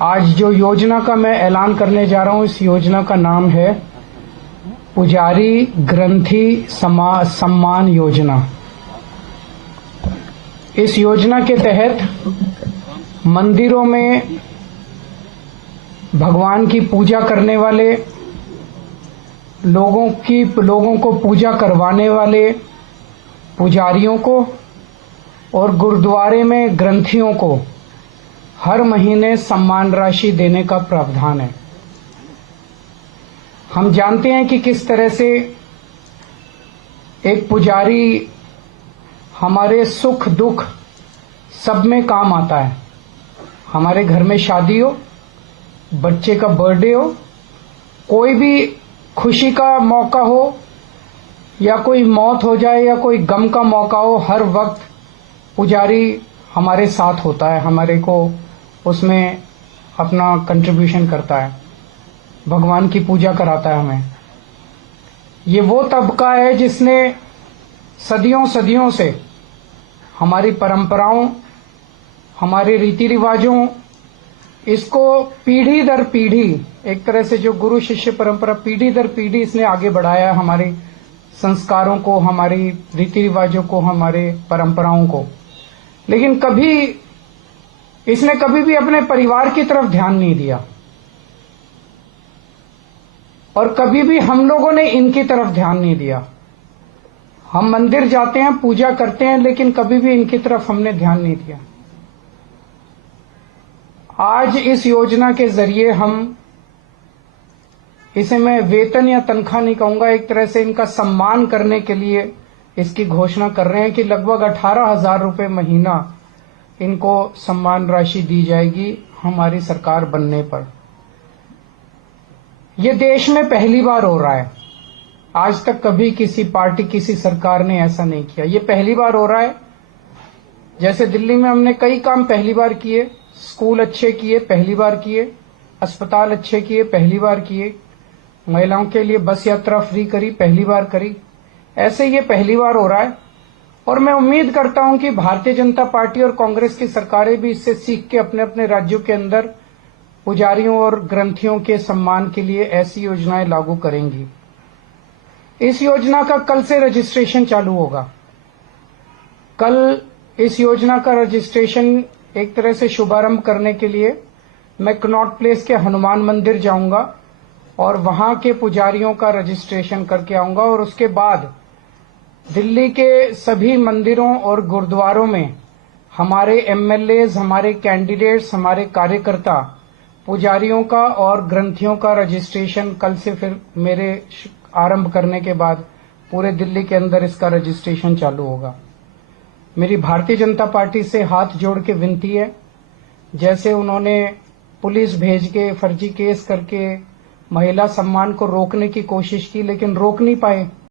आज जो योजना का मैं ऐलान करने जा रहा हूं, इस योजना का नाम है पुजारी ग्रंथी सम्मान योजना। इस योजना के तहत मंदिरों में भगवान की पूजा करने वाले लोगों को पूजा करवाने वाले पुजारियों को और गुरुद्वारे में ग्रंथियों को हर महीने सम्मान राशि देने का प्रावधान है। हम जानते हैं कि किस तरह से एक पुजारी हमारे सुख दुख सब में काम आता है। हमारे घर में शादी हो, बच्चे का बर्थडे हो, कोई भी खुशी का मौका हो या कोई मौत हो जाए या कोई गम का मौका हो, हर वक्त पुजारी हमारे साथ होता है, हमारे को उसमें अपना कंट्रीब्यूशन करता है, भगवान की पूजा कराता है हमें। ये वो तबका है जिसने सदियों सदियों से हमारी परंपराओं, हमारे रीति रिवाजों, इसको पीढ़ी दर पीढ़ी, एक तरह से जो गुरु शिष्य परंपरा पीढ़ी दर पीढ़ी इसने आगे बढ़ाया, हमारे संस्कारों को, हमारी रीति रिवाजों को, हमारे परंपराओं को। लेकिन इसने कभी भी अपने परिवार की तरफ ध्यान नहीं दिया और कभी भी हम लोगों ने इनकी तरफ ध्यान नहीं दिया। हम मंदिर जाते हैं, पूजा करते हैं, लेकिन कभी भी इनकी तरफ हमने ध्यान नहीं दिया। आज इस योजना के जरिए हम इसे मैं वेतन या तनख्वाह नहीं कहूंगा, एक तरह से इनका सम्मान करने के लिए इसकी घोषणा कर रहे हैं कि लगभग 18,000 रुपए महीना इनको सम्मान राशि दी जाएगी हमारी सरकार बनने पर। यह देश में पहली बार हो रहा है। आज तक कभी किसी पार्टी, किसी सरकार ने ऐसा नहीं किया। ये पहली बार हो रहा है। जैसे दिल्ली में हमने कई काम पहली बार किए, स्कूल अच्छे किए, पहली बार किए, अस्पताल अच्छे किए, पहली बार किए, महिलाओं के लिए बस यात्रा फ्री करी, पहली बार करी। ऐसे ये पहली बार हो रहा है और मैं उम्मीद करता हूं कि भारतीय जनता पार्टी और कांग्रेस की सरकारें भी इससे सीख के अपने अपने राज्यों के अंदर पुजारियों और ग्रंथियों के सम्मान के लिए ऐसी योजनाएं लागू करेंगी। इस योजना का कल से रजिस्ट्रेशन चालू होगा। कल इस योजना का रजिस्ट्रेशन एक तरह से शुभारंभ करने के लिए मैं कनॉट प्लेस के हनुमान मंदिर जाऊंगा और वहां के पुजारियों का रजिस्ट्रेशन करके आऊंगा और उसके बाद दिल्ली के सभी मंदिरों और गुरुद्वारों में हमारे एमएलएज, हमारे कैंडिडेट्स, हमारे कार्यकर्ता पुजारियों का और ग्रंथियों का रजिस्ट्रेशन कल से फिर मेरे आरंभ करने के बाद पूरे दिल्ली के अंदर इसका रजिस्ट्रेशन चालू होगा। मेरी भारतीय जनता पार्टी से हाथ जोड़ के विनती है, जैसे उन्होंने पुलिस भेज के फर्जी केस करके महिला सम्मान को रोकने की कोशिश की लेकिन रोक नहीं पाए,